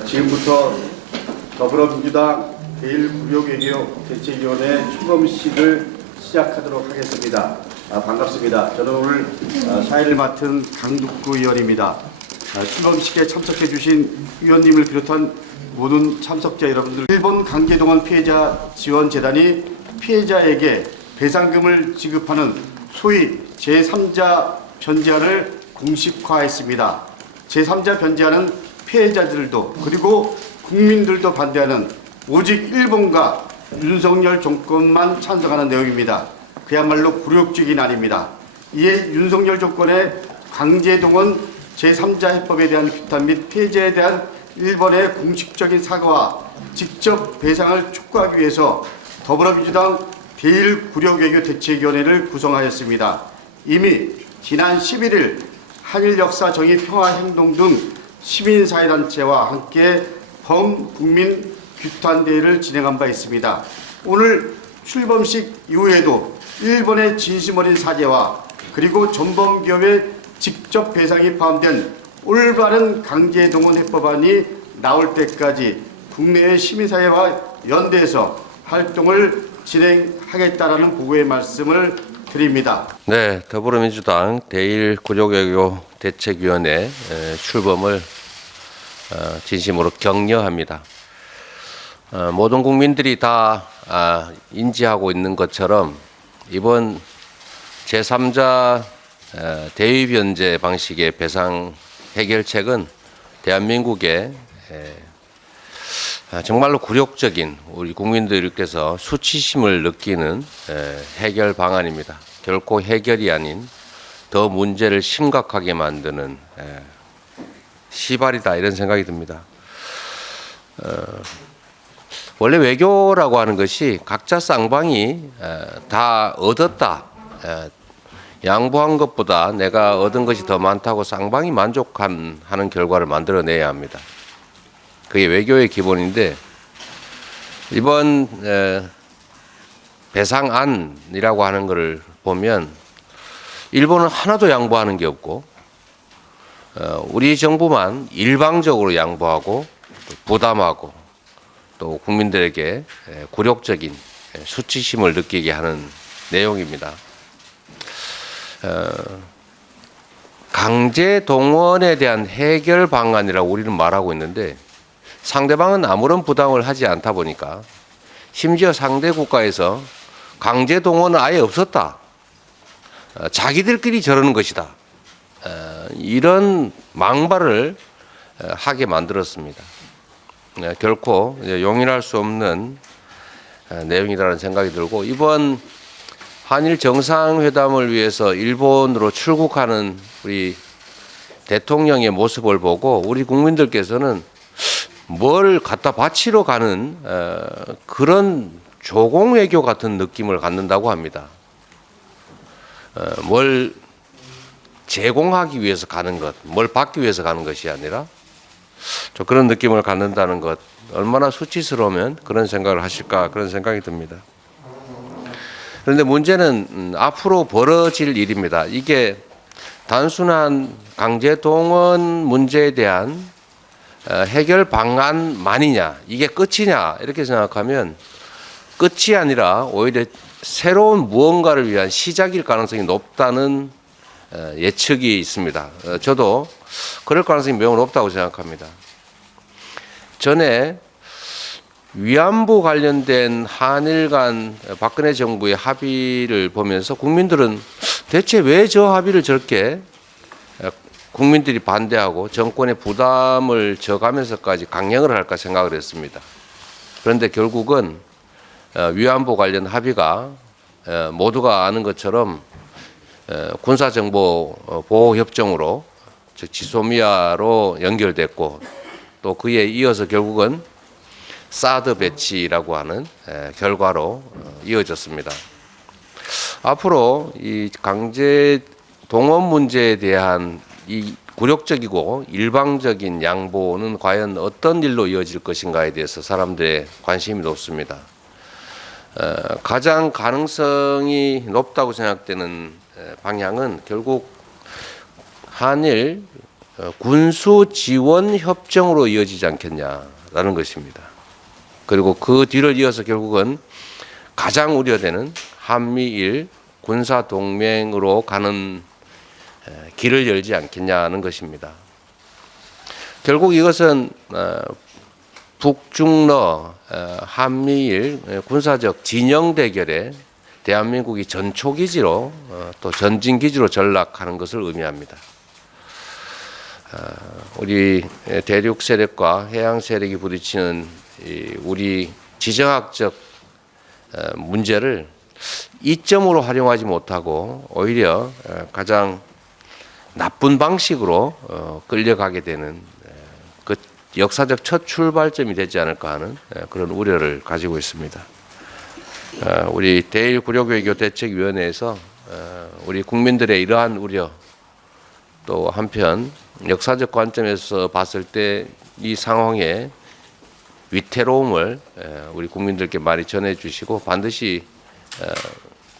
지금부터 더불어민주당 제1구역외교 대책위원회 출범식을 시작하도록 하겠습니다. 반갑습니다. 저는 오늘 사회를 맡은 강득구 의원입니다. 출범식에 참석해 주신 위원님을 비롯한 모든 참석자 여러분들, 일본 강제동원 피해자 지원재단이 피해자에게 배상금을 지급하는 소위 제3자 변제안을 공식화했습니다. 제3자 변제안은 피해자들도 그리고 국민들도 반대하는 오직 일본과 윤석열 정권만 찬성하는 내용입니다. 그야말로 굴욕적인 안입니다. 이에 윤석열 정권의 강제동원 제3자 해법에 대한 규탄 및 피해자에 대한 일본의 공식적인 사과와 직접 배상을 촉구하기 위해서 더불어민주당 제1구역외교대책위원회를 구성하였습니다. 이미 지난 11일 한일역사정의평화행동 등 시민사회단체와 함께 범국민 규탄대회를 진행한 바 있습니다. 오늘 출범식 이후에도 일본의 진심 어린 사죄와 그리고 전범기업의 직접 배상이 포함된 올바른 강제동원 해법안이 나올 때까지 국내의 시민사회와 연대해서 활동을 진행하겠다라는 보고의 말씀을 드립니다. 네, 더불어민주당 제1구역외교 대책위원회 출범을 진심으로 격려합니다. 모든 국민들이 다 인지하고 있는 것처럼 이번 제3자 대위변제 방식의 배상 해결책은 대한민국의 정말로 굴욕적인 우리 국민들께서 수치심을 느끼는 해결 방안입니다. 결코 해결이 아닌 더 문제를 심각하게 만드는 시발이다, 이런 생각이 듭니다. 원래 외교라고 하는 것이 각자 쌍방이 다 얻었다, 양보한 것보다 내가 얻은 것이 더 많다고 쌍방이 만족하는 결과를 만들어내야 합니다. 그게 외교의 기본인데, 이번 배상안이라고 하는 것을 보면 일본은 하나도 양보하는 게 없고 우리 정부만 일방적으로 양보하고 부담하고 또 국민들에게 굴욕적인 수치심을 느끼게 하는 내용입니다. 강제 동원에 대한 해결 방안이라고 우리는 말하고 있는데, 상대방은 아무런 부담을 하지 않다 보니까 심지어 상대 국가에서 강제 동원은 아예 없었다, 자기들끼리 저러는 것이다, 이런 망발을 하게 만들었습니다. 결코 용인할 수 없는 내용이라는 생각이 들고, 이번 한일 정상회담을 위해서 일본으로 출국하는 우리 대통령의 모습을 보고 우리 국민들께서는 뭘 갖다 바치러 가는 그런 조공 외교 같은 느낌을 갖는다고 합니다. 뭘 제공하기 위해서 가는 것, 뭘 받기 위해서 가는 것이 아니라 좀 그런 느낌을 갖는다는 것, 얼마나 수치스러우면 그런 생각을 하실까, 그런 생각이 듭니다. 그런데 문제는 앞으로 벌어질 일입니다. 이게 단순한 강제 동원 문제에 대한 해결 방안만이냐, 이게 끝이냐, 이렇게 생각하면 끝이 아니라 오히려 새로운 무언가를 위한 시작일 가능성이 높다는 예측이 있습니다. 저도 그럴 가능성이 매우 높다고 생각합니다. 전에 위안부 관련된 한일 간 박근혜 정부의 합의를 보면서 국민들은 대체 왜 저 합의를 저렇게 국민들이 반대하고 정권의 부담을 져가면서까지 강행을 할까 생각을 했습니다. 그런데 결국은 위안부 관련 합의가 모두가 아는 것처럼 군사정보 보호협정으로, 즉 지소미아로 연결됐고, 또 그에 이어서 결국은 사드 배치라고 하는 결과로 이어졌습니다. 앞으로 이 강제 동원 문제에 대한 이 굴욕적이고 일방적인 양보는 과연 어떤 일로 이어질 것인가에 대해서 사람들의 관심이 높습니다. 가장 가능성이 높다고 생각되는 방향은 결국 한일 군수 지원 협정으로 이어지지 않겠냐라는 것입니다. 그리고 그 뒤를 이어서 결국은 가장 우려되는 한미일 군사 동맹으로 가는 길을 열지 않겠냐는 것입니다. 결국 이것은 북중러 한미일 군사적 진영 대결에 대한민국이 전초기지로 또 전진기지로 전락하는 것을 의미합니다. 우리 대륙 세력과 해양 세력이 부딪히는 우리 지정학적 문제를 이점으로 활용하지 못하고 오히려 가장 나쁜 방식으로 끌려가게 되는 그 역사적 첫 출발점이 되지 않을까 하는 그런 우려를 가지고 있습니다. 우리 대일 굴욕외교 대책위원회에서 우리 국민들의 이러한 우려 또 한편 역사적 관점에서 봤을 때 이 상황의 위태로움을 우리 국민들께 많이 전해주시고 반드시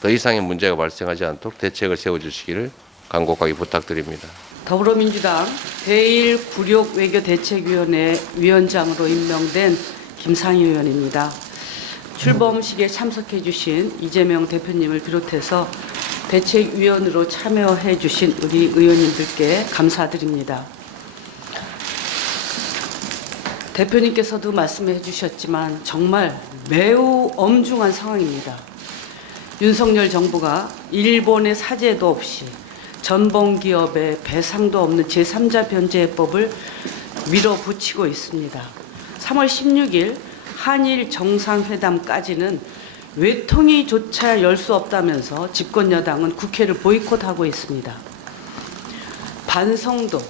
더 이상의 문제가 발생하지 않도록 대책을 세워주시기를 간곡하게 부탁드립니다. 더불어민주당 대일 굴욕 외교 대책위원회 위원장으로 임명된 김상희 의원입니다. 출범식에 참석해 주신 이재명 대표님을 비롯해서 대책위원으로 참여해 주신 우리 의원님들께 감사드립니다. 대표님께서도 말씀해 주셨지만 정말 매우 엄중한 상황입니다. 윤석열 정부가 일본의 사죄도 없이 전범기업의 배상도 없는 제3자 변제법을 밀어붙이고 있습니다. 3월 16일 한일 정상회담까지는 외통위조차 열 수 없다면서 집권 여당은 국회를 보이콧하고 있습니다. 반성도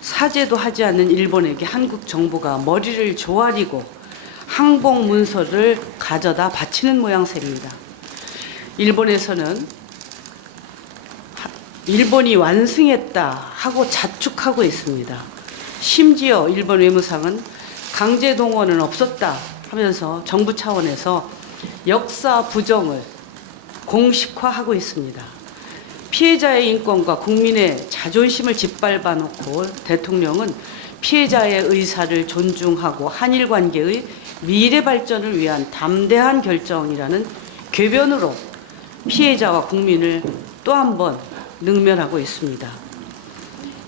사죄도 하지 않는 일본에게 한국 정부가 머리를 조아리고 항복 문서를 가져다 바치는 모양새입니다. 일본에서는 일본이 완승했다 하고 자축하고 있습니다. 심지어 일본 외무상은 강제 동원은 없었다 하면서 정부 차원에서 역사 부정을 공식화하고 있습니다. 피해자의 인권과 국민의 자존심을 짓밟아 놓고 대통령은 피해자의 의사를 존중하고 한일 관계의 미래 발전을 위한 담대한 결정이라는 궤변으로 피해자와 국민을 또 한 번 능멸하고 있습니다.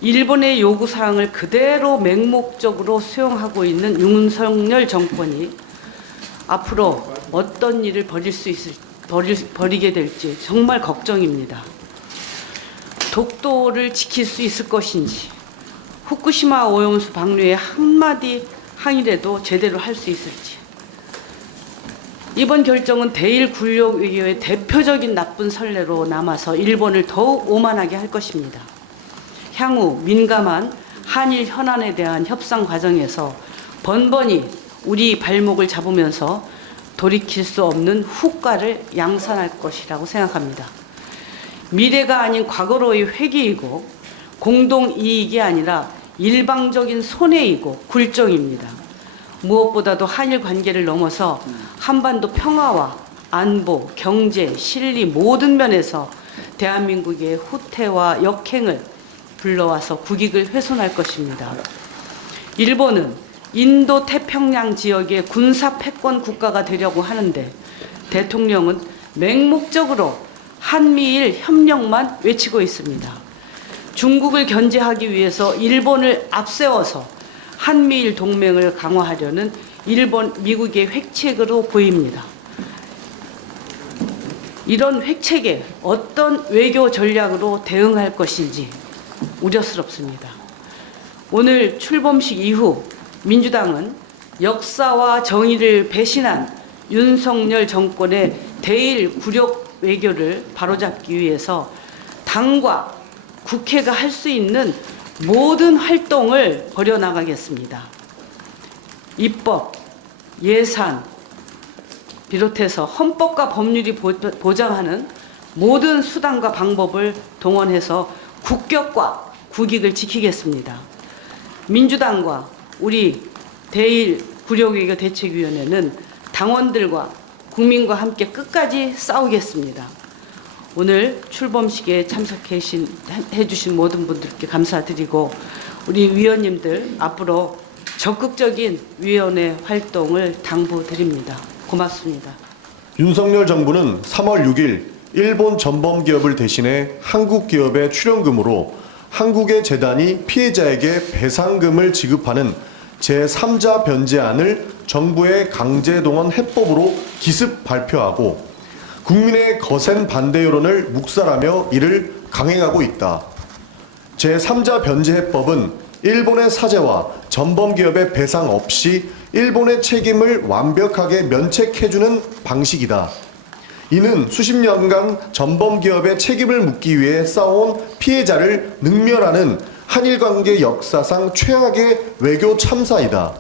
일본의 요구사항을 그대로 맹목적으로 수용하고 있는 윤석열 정권이 앞으로 어떤 일을 벌이게 될지 정말 걱정입니다. 독도를 지킬 수 있을 것인지, 후쿠시마 오염수 방류의 한마디 항의라도 제대로 할 수 있을지. 이번 결정은 대일 굴욕 외교의 대표적인 나쁜 선례로 남아서 일본을 더욱 오만하게 할 것입니다. 향후 민감한 한일 현안에 대한 협상 과정에서 번번이 우리 발목을 잡으면서 돌이킬 수 없는 후과를 양산할 것이라고 생각합니다. 미래가 아닌 과거로의 회귀이고 공동이익이 아니라 일방적인 손해이고 굴종입니다. 무엇보다도 한일 관계를 넘어서 한반도 평화와 안보, 경제, 실리 모든 면에서 대한민국의 후퇴와 역행을 불러와서 국익을 훼손할 것입니다. 일본은 인도 태평양 지역의 군사 패권 국가가 되려고 하는데 대통령은 맹목적으로 한미일 협력만 외치고 있습니다. 중국을 견제하기 위해서 일본을 앞세워서 한미일 동맹을 강화하려는 미국의 획책으로 보입니다. 이런 획책에 어떤 외교 전략으로 대응할 것인지 우려스럽습니다. 오늘 출범식 이후 민주당은 역사와 정의를 배신한 윤석열 정권의 대일 굴욕 외교를 바로잡기 위해서 당과 국회가 할 수 있는 모든 활동을 벌여나가겠습니다. 입법, 예산 비롯해서 헌법과 법률이 보장하는 모든 수단과 방법을 동원해서 국격과 국익을 지키겠습니다. 민주당과 우리 대일 굴욕외교 대책위원회는 당원들과 국민과 함께 끝까지 싸우겠습니다. 오늘 출범식에 참석해 주신 모든 분들께 감사드리고 우리 위원님들 앞으로 적극적인 위원회 활동을 당부드립니다. 고맙습니다. 윤석열 정부는 3월 6일 일본 전범 기업을 대신해 한국 기업의 출연금으로 한국의 재단이 피해자에게 배상금을 지급하는 제3자 변제안을 정부의 강제동원 해법으로 기습 발표하고 국민의 거센 반대 여론을 묵살하며 이를 강행하고 있다. 제3자 변제 해법은 일본의 사죄와 전범 기업의 배상 없이 일본의 책임을 완벽하게 면책해주는 방식이다. 이는 수십 년간 전범 기업의 책임을 묻기 위해 싸워온 피해자를 능멸하는 한일 관계 역사상 최악의 외교 참사이다.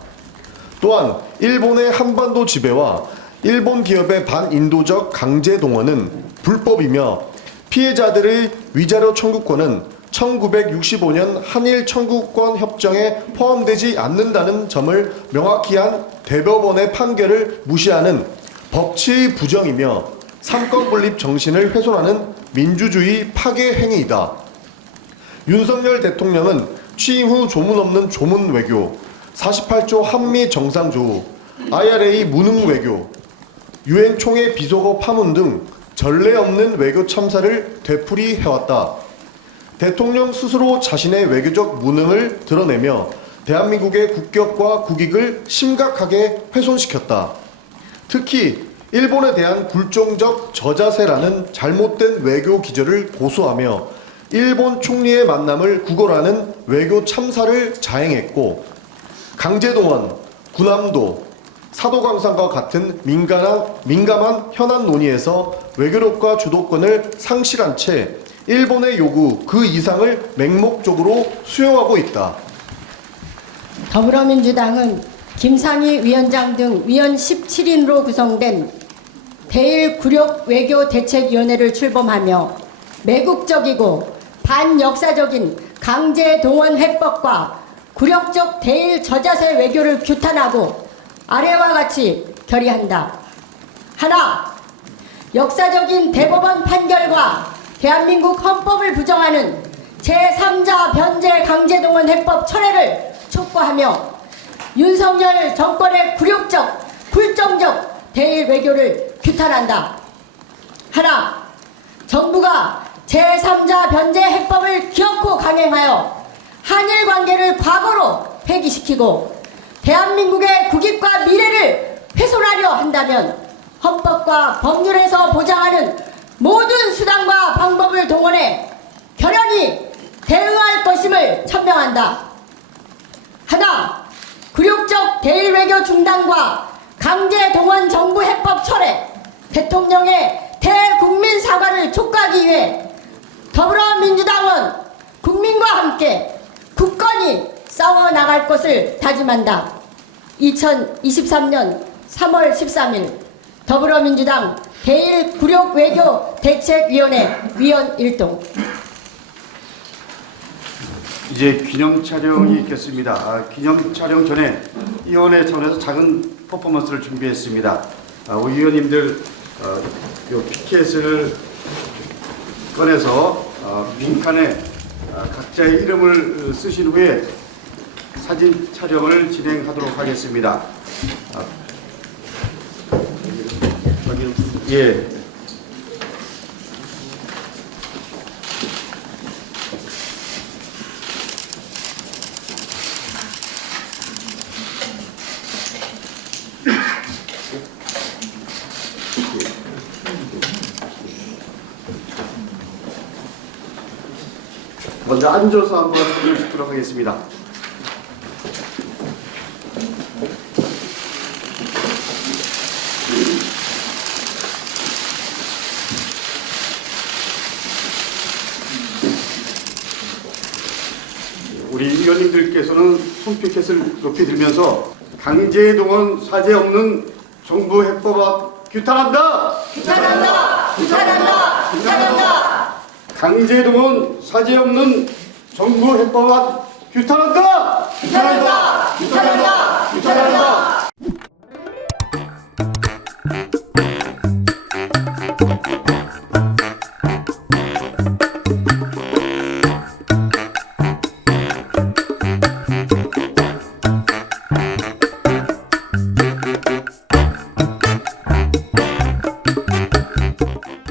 또한 일본의 한반도 지배와 일본 기업의 반인도적 강제 동원은 불법이며 피해자들의 위자료 청구권은 1965년 한일 청구권 협정에 포함되지 않는다는 점을 명확히 한 대법원의 판결을 무시하는 법치의 부정이며 삼권 분립 정신을 훼손하는 민주주의 파괴 행위이다. 윤석열 대통령은 취임 후 조문 없는 조문 외교, 48조 한미 정상조우, IRA 무능 외교, 유엔 총회 비속어 파문 등 전례 없는 외교 참사를 되풀이해왔다. 대통령 스스로 자신의 외교적 무능을 드러내며 대한민국의 국격과 국익을 심각하게 훼손시켰다. 특히 일본에 대한 굴종적 저자세라는 잘못된 외교 기조를 고수하며 일본 총리의 만남을 구걸하는 외교 참사를 자행했고 강제동원, 군함도, 사도광산과 같은 민감한 현안 논의에서 외교력과 주도권을 상실한 채 일본의 요구 그 이상을 맹목적으로 수용하고 있다. 더불어민주당은 김상희 위원장 등 위원 17인으로 구성된 대일 굴욕 외교대책위원회를 출범하며 매국적이고 반역사적인 강제동원 해법과 굴욕적 대일 저자세 외교를 규탄하고 아래와 같이 결의한다. 하나, 역사적인 대법원 판결과 대한민국 헌법을 부정하는 제3자 변제 강제동원 해법 철회를 촉구하며 윤석열 정권의 굴욕적, 굴종적 대일 외교를 규탄한다. 하나, 정부가 제3자 변제 해법을 기어코 강행하여 한일 관계를 과거로 폐기시키고 대한민국의 국익과 미래를 훼손하려 한다면 헌법과 법률에서 보장하는 모든 수단과 방법을 동원해 결연히 대응할 것임을 천명한다. 하나, 굴욕적 대일 외교 중단과 강제 동원 정부 해법 철회, 대통령의 대국민 사과를 촉구하기 위해 더불어민주당은 국민과 함께 굳건히 싸워 나갈 것을 다짐한다. 2023년 3월 13일 더불어민주당 대일 굴욕 외교 대책위원회 위원 1동. 이제 기념 촬영이 있겠습니다. 기념 촬영 전에 위원회 차원에서 작은 퍼포먼스를 준비했습니다. 우리 위원님들 요 피켓을 꺼내서 빈칸에 각자의 이름을 쓰신 후에 사진 촬영을 진행하도록 하겠습니다. 예. 먼저 앉아서 한번 사진을 찍도록 하겠습니다. 우리 위원님들께서는 손피켓을 높이 들면서 강제동원 사죄 없는 정부 해법안 규탄한다! 규탄한다! 규탄한다! 규탄한다! 강제동원 사죄 없는 정부 해법안 규탄한다! 규탄한다! 규탄한다! 규탄한다!